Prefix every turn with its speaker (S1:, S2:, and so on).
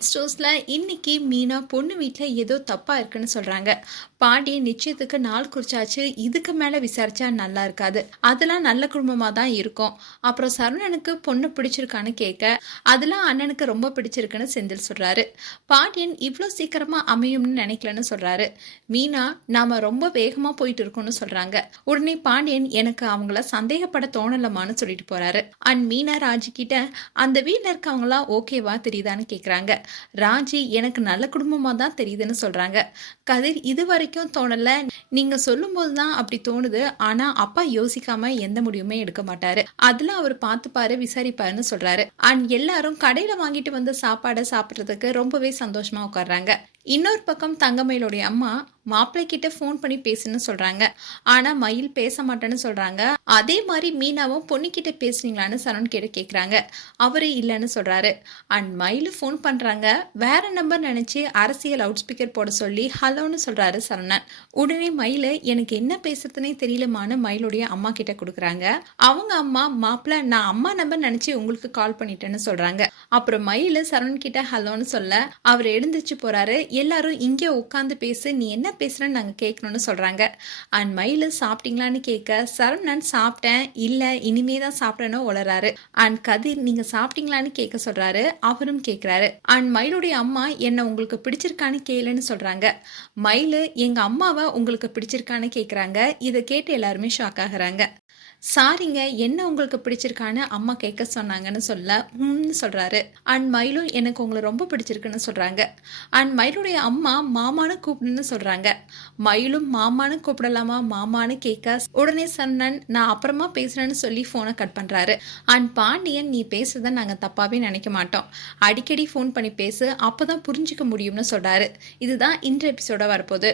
S1: Online ஸ்டோர்ஸில் இன்னைக்கு மீனா பொண்ணு வீட்டில் ஏதோ தப்பாக இருக்குன்னு சொல்கிறாங்க பாண்டிய நிச்சயத்துக்கு நாள் குறிச்சாச்சு. இதுக்கு மேலே விசாரிச்சா நல்லா இருக்காது. அதெல்லாம் நல்ல குடும்பமாக தான் இருக்கும். அப்புறம் சரவணனுக்கு பொண்ணு பிடிச்சிருக்கான்னு கேட்க அதெல்லாம் அண்ணனுக்கு ரொம்ப பிடிச்சிருக்குன்னு செந்தில் சொல்கிறாரு பாண்டியன் இவ்வளோ சீக்கிரமாக அமையும்னு நினைக்கலன்னு சொல்கிறாரு மீனா நாம் ரொம்ப வேகமாக போயிட்டு இருக்கோம்னு சொல்கிறாங்க உடனே பாண்டியன் எனக்கு அவங்கள சந்தேகப்பட தோணலமான்னு சொல்லிட்டு போகிறாரு அண்ட் மீனா ராஜு கிட்ட அந்த வீட்டில் இருக்கவங்களாம் ஓகேவா தெரியுதான்னு கேட்குறாங்க ராஜி எனக்கு நல்ல குடும்பமாக தான் தெரியுதுன்னு சொல்கிறாங்க கதிர் இது வரைக்கும் தோணலை. நீங்கள் சொல்லும்போது தான் அப்படி தோணுது. ஆனால் அப்பா யோசிக்காம எந்த முடிவுமே எடுக்க மாட்டாரு. அதில் அவர் பார்த்துப்பாரு விசாரிப்பாருன்னு சொல்கிறாரு அண்ட் எல்லாரும் கடையில் வாங்கிட்டு வந்த சாப்பாடை சாப்பிட்றதுக்கு ரொம்பவே சந்தோஷமாக உட்கார்றாங்க. இன்னொரு பக்கம் தங்கமயிலுடைய அம்மா மாப்பிள்ளை கிட்ட ஃபோன் பண்ணி பேசுன்னு சொல்றாங்க. ஆனா மயில் பேச மாட்டேன்னு சொல்றாங்க. அதே மாதிரி மீனாவும் பொண்ணுக்கிட்ட பேசுனீங்களான்னு சரண் கிட்ட கேக்குறாங்க. அவரு இல்லைன்னு சொல்றாரு. அண்ட் மயில் ஃபோன் பண்றாங்க. வேற நம்பர் நினைச்சு அரசியல் அவுட் ஸ்பீக்கர் போட சொல்லி ஹலோன்னு சொல்றாரு சரணன் உடனே மயில் எனக்கு என்ன பேசுறதுனே தெரியலமான்னு மயிலுடைய அம்மா கிட்ட கொடுக்குறாங்க. அவங்க அம்மா மாப்பிள்ள நான் அம்மா நம்பர் நினைச்சு உங்களுக்கு கால் பண்ணிட்டேன்னு சொல்றாங்க. அப்புறம் மயில் சரவண் கிட்ட ஹலோன்னு சொல்ல அவர் எழுந்துச்சு போறாரு. எல்லாரும் இங்கே உட்காந்து பேசு நீ என்ன பேசுறன்னு நாங்கள் கேட்கணும்னு சொல்றாங்க. அண்ட் மயில் சாப்பிட்டீங்களான்னு கேட்க சரவணன் சாப்பிட்டேன். இல்லை இனிமே தான் சாப்பிடணும் உளறாரு. அண்ட் கதிர் நீங்க சாப்பிட்டீங்களான்னு கேட்க சொல்றாரு. அவரும் கேட்குறாரு அண்ட் மயிலுடைய அம்மா என்ன உங்களுக்கு பிடிச்சிருக்கான்னு கேளுன்னு சொல்றாங்க. மயில் எங்க அம்மாவை உங்களுக்கு பிடிச்சிருக்கான்னு கேட்குறாங்க இதை கேட்டு எல்லாருமே ஷாக் ஆகுறாங்க. சாரிங்க என்ன உங்களுக்கு பிடிச்சிருக்கான்னு அம்மா கேட்க சொன்னாங்கன்னு சொல்ல ம்னு சொல்றாரு. அண்ட் மயிலும் எனக்கு உங்களை ரொம்ப பிடிச்சிருக்குன்னு சொல்றாங்க. அண்ட் மயிலுடைய அம்மா மாமான்னு கூப்பிடுன்னு சொல்றாங்க. மயிலும் மாமான்னு கூப்பிடலாமா? மாமான்னு கேட்க உடனே சன்னன் நான் அப்புறமா பேசுகிறேன்னு சொல்லி ஃபோனை கட் பண்ணுறாரு அண்ட் பாண்டியன் நீ பேசுறத நாங்கள் தப்பாகவே நினைக்க மாட்டோம். அடிக்கடி ஃபோன் பண்ணி பேசு அப்போ தான் புரிஞ்சுக்க முடியும்னு சொல்கிறாரு இதுதான் இன்று எபிசோட வரப்போகுது.